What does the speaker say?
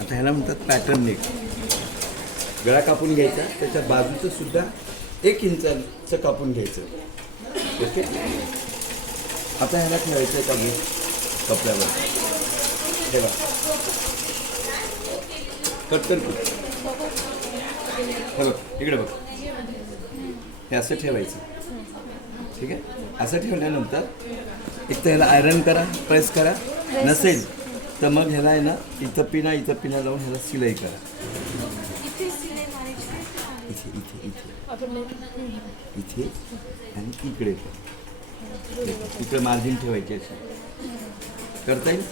आता ह्याला म्हणतात पॅटर्न नेक गळा कापून घ्यायचा त्याच्या बाजूचं सुद्धा एक इंचाचं कापून घ्यायचं. ओके? आता ह्याला ठेवायचं आहे कापून कपड्यावर. ठेवा कट कर इकडे बघ. हे असं ठेवायचं. ठीक आहे? असं ठेवल्यानंतर एक तर ह्याला आयरन करा प्रेस करा. नसेल तर मग ह्याला आहे ना इथं पिना इथं पिना लावून ह्याला सिलाई करा. इथे? इथे इथे इथे. आपण नाही- इथे आणि इकडे पण इकडे मार्जिन ठेवायची अशी. करता येईल?